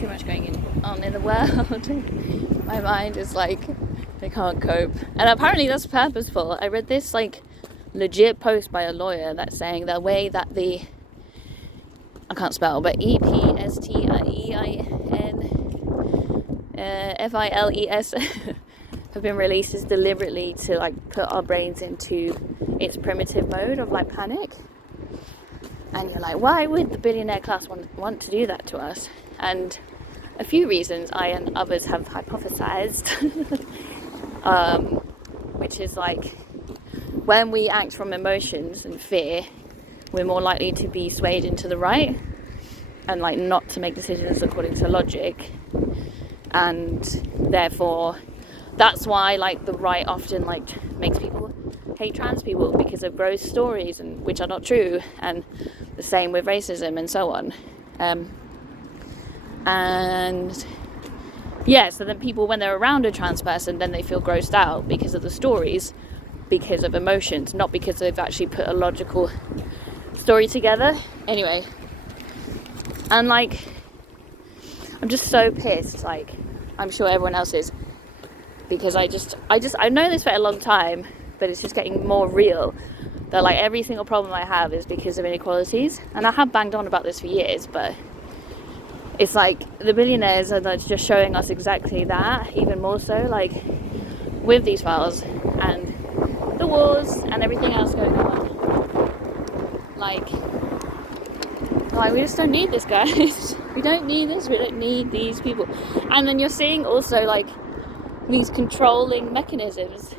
too much going on in the world. My mind is like, I can't cope. And apparently that's purposeful. I read this like legit post by a lawyer that's saying the way that I can't spell, but EPSTEIN FILES have been released is deliberately to like put our brains into its primitive mode of like panic. And you're like, why would the billionaire class want to do that to us? And a few reasons I and others have hypothesized, which is like, when we act from emotions and fear, we're more likely to be swayed into the right and like not to make decisions according to logic. And therefore, that's why like the right often like makes people hate trans people, because of gross stories and which are not true, and the same with racism and so on. And yeah, so then people, when they're around a trans person, then they feel grossed out because of the stories, because of emotions, not because they've actually put a logical story together. Anyway, and like, I'm just so pissed, like I'm sure everyone else is, because I know this for a long time, but it's just getting more real that like every single problem I have is because of inequalities. And I have banged on about this for years, but it's like the billionaires are just showing us exactly that, even more so, like with these files and the wars and everything else going on. Like we just don't need this, guys. We don't need this. We don't need these people. And then you're seeing also like these controlling mechanisms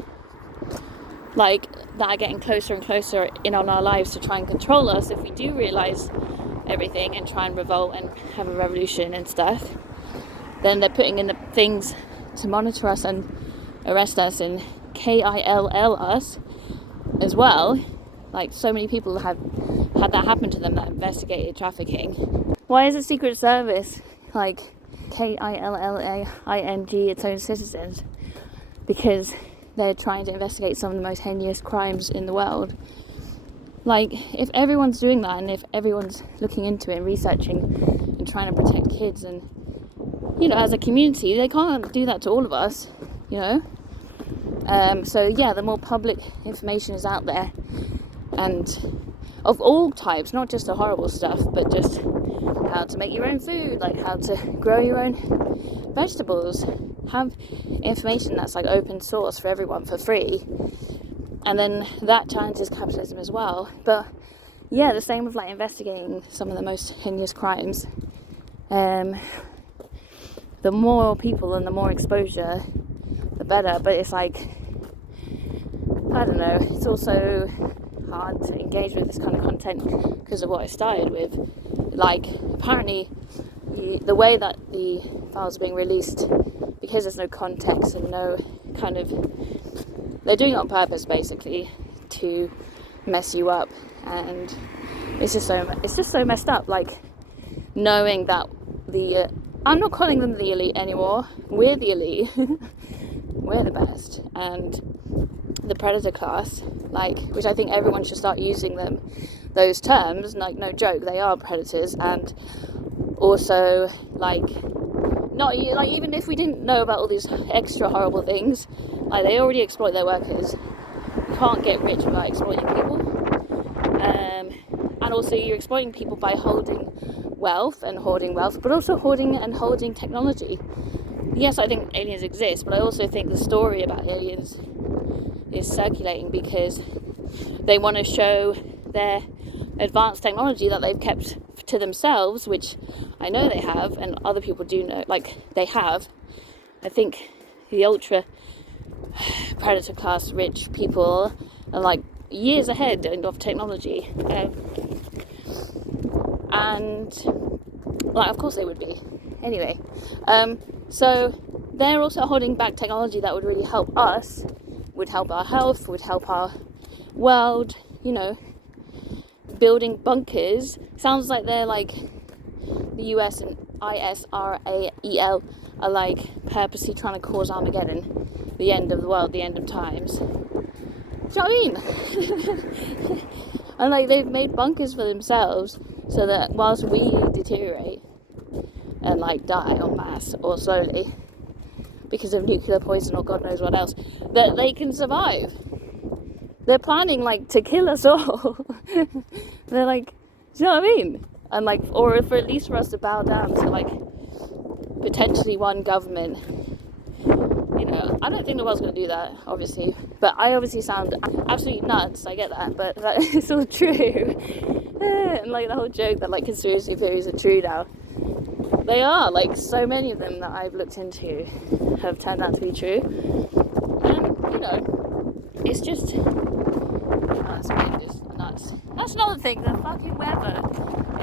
like that are getting closer and closer in on our lives to try and control us if we do realize everything and try and revolt and have a revolution and stuff. Then they're putting in the things to monitor us and arrest us and KILL us as well. Like so many people have had that happen to them that investigated trafficking. Why is the Secret Service like KILLAING its own citizens? Because they're trying to investigate some of the most heinous crimes in the world. Like, if everyone's doing that and if everyone's looking into it and researching and trying to protect kids and, you know, as a community, they can't do that to all of us, you know? So yeah, the more public information is out there, and of all types, not just the horrible stuff, but just how to make your own food, like how to grow your own vegetables, have information that's like open source for everyone for free. And then that challenges capitalism as well. But yeah, the same with like investigating some of the most heinous crimes. The more people and the more exposure, the better. But it's like, I don't know, it's also hard to engage with this kind of content because of what I started with. Like, apparently the way that the files are being released, because there's no context and no kind of, they're doing it on purpose basically to mess you up. And it's just so messed up, like knowing that I'm not calling them the elite anymore, we're the elite. We're the best. And the predator class, like, which I think everyone should start using those terms, like, no joke, they are predators. And also, like, not like, even if we didn't know about all these extra horrible things, like, they already exploit their workers. You can't get rich without exploiting people. And also you're exploiting people by holding wealth and hoarding wealth, but also hoarding and holding technology. Yes, I think aliens exist, but I also think the story about aliens is circulating because they want to show their advanced technology that they've kept to themselves, which I know they have, and other people do know, like, they have. I think the ultra predator class rich people are like years ahead of technology, and like, of course they would be anyway. So they're also holding back technology that would really help us, would help our health, would help our world, you know. Building bunkers, sounds like they're like the US and Israel are like purposely trying to cause Armageddon, the end of the world, the end of times. Do you know what I mean? And like, they've made bunkers for themselves so that whilst we deteriorate, and like die en masse or slowly because of nuclear poison or God knows what else, that they can survive. They're planning like to kill us all. They're like, do you know what I mean? And like, or for at least for us to bow down to like potentially one government. You know, I don't think the world's going to do that, obviously, but I obviously sound absolutely nuts, I get that, but it's all true. And like the whole joke that like conspiracy theories are true now, they are. Like so many of them that I've looked into have turned out to be true. And you know, it's just nuts. That's another thing, the fucking weather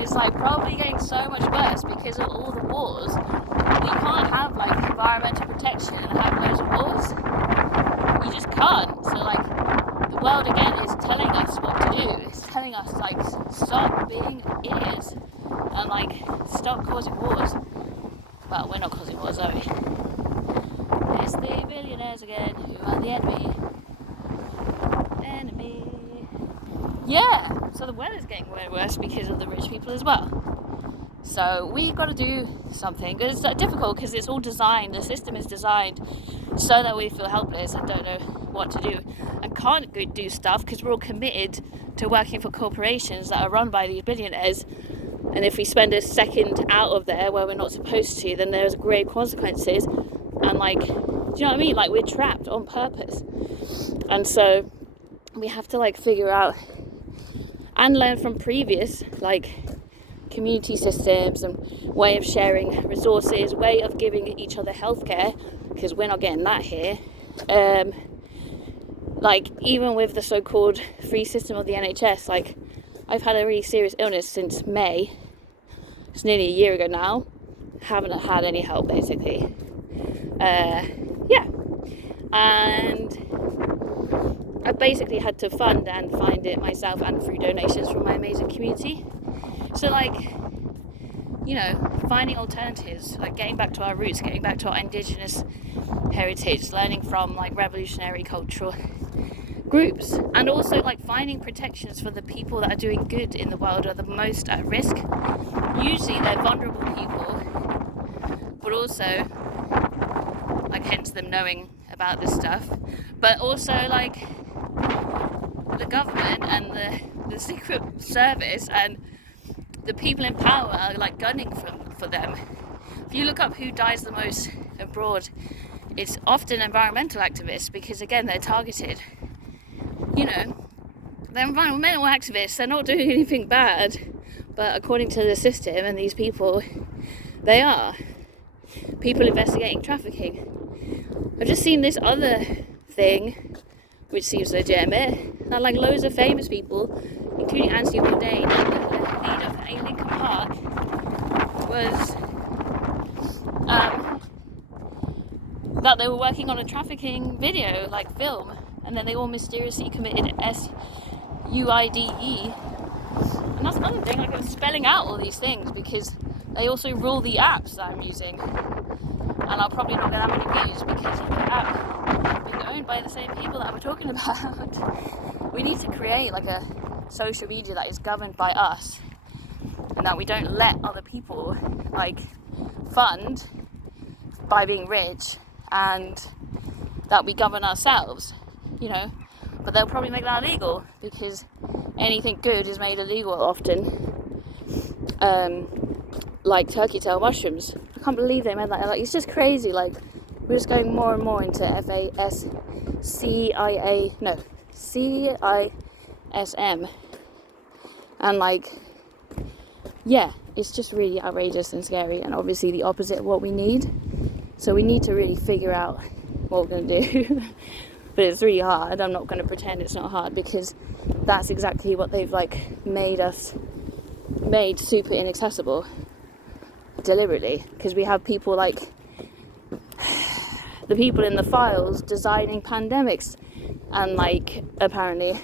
is like probably getting so much worse because of all the wars. We can't have like environmental protection and have loads of wars. You just can't. So like the world again is telling us what to do. It's telling us like stop being idiots and like stop causing wars. Well, we're not causing wars, are we? It's the billionaires again who are the enemy. Yeah, so the weather's getting way worse because of the rich people as well. So we've got to do something. It's difficult because it's all designed, the system is designed so that we feel helpless and don't know what to do and can't go do stuff because we're all committed to working for corporations that are run by these billionaires. And if we spend a second out of there where we're not supposed to, then there's grave consequences. And like, do you know what I mean? Like we're trapped on purpose. And so we have to like figure out and learn from previous like community systems and way of sharing resources, way of giving each other healthcare, because we're not getting that here. Like even with the so-called free system of the NHS, like I've had a really serious illness since May. It's nearly a year ago now. Haven't had any help basically. Yeah, and I basically had to fund and find it myself and through donations from my amazing community. So like, you know, finding alternatives, like getting back to our roots, getting back to our indigenous heritage, learning from like revolutionary cultural groups, and also like finding protections for the people that are doing good in the world are the most at risk. Usually they're vulnerable people, but also like hence them knowing about this stuff, but also like the government and the secret service and the people in power are like gunning for them. If you look up who dies the most abroad, it's often environmental activists because again they're targeted. You know, they're environmental activists, they're not doing anything bad, but according to the system and these people, they are. People investigating trafficking. I've just seen this other thing which seems legitimate, that like loads of famous people, including Anthony Bourdain, the lead of a Lincoln Park, was that they were working on a trafficking video, like film, and then they all mysteriously committed SUIDE. And that's another thing, like I'm spelling out all these things because they also rule the apps that I'm using. And I'll probably not get that many views because of the app being owned by the same people that we're talking about. We need to create like a social media that is governed by us and that we don't let other people like fund by being rich, and that we govern ourselves, you know. But they'll probably make that illegal because anything good is made illegal often. Like turkey tail mushrooms. I can't believe they made that. Like, it's just crazy. Like, we're just going more and more into CISM. And like, yeah, it's just really outrageous and scary, and obviously the opposite of what we need. So we need to really figure out what we're going to do. But it's really hard. I'm not going to pretend it's not hard because that's exactly what they've like made super inaccessible deliberately, because we have people like the people in the files designing pandemics and like apparently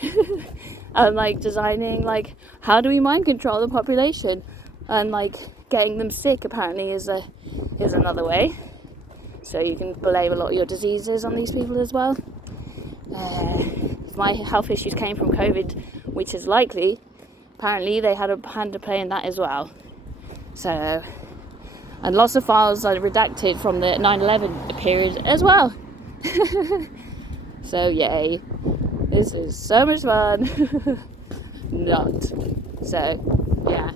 and like designing like how do we mind control the population, and like getting them sick apparently is another way, so you can blame a lot of your diseases on these people as well. If my health issues came from COVID, which is likely, apparently they had a hand to play in that as well. So And lots of files are redacted from the 9/11 period as well. So yay. This is so much fun. Not. So, yeah.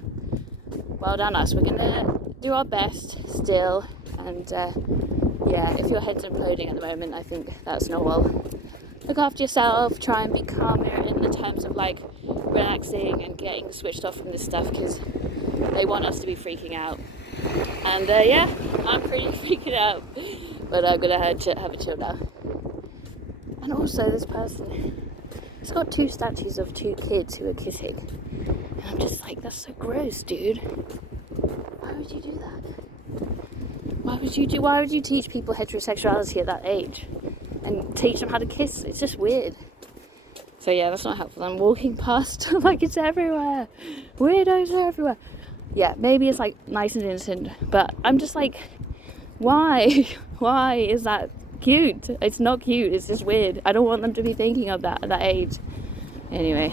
Well done us. We're going to do our best still. And, yeah, if your head's imploding at the moment, I think that's normal. Look after yourself. Try and be calmer in the terms of, like, relaxing and getting switched off from this stuff, because they want us to be freaking out. And, yeah, I'm pretty freaking out. But I'm going to have a chill now. And also, this person, it's got 2 statues of 2 kids who are kissing. And I'm just like, that's so gross, dude. Why would you do that? Why would you teach people heterosexuality at that age? And teach them how to kiss? It's just weird. So yeah, that's not helpful. I'm walking past, like, it's everywhere. Weirdos are everywhere. Yeah, maybe it's like nice and innocent, but I'm just like, why? Why is that cute? It's not cute, it's just weird. I don't want them to be thinking of that at that age. Anyway,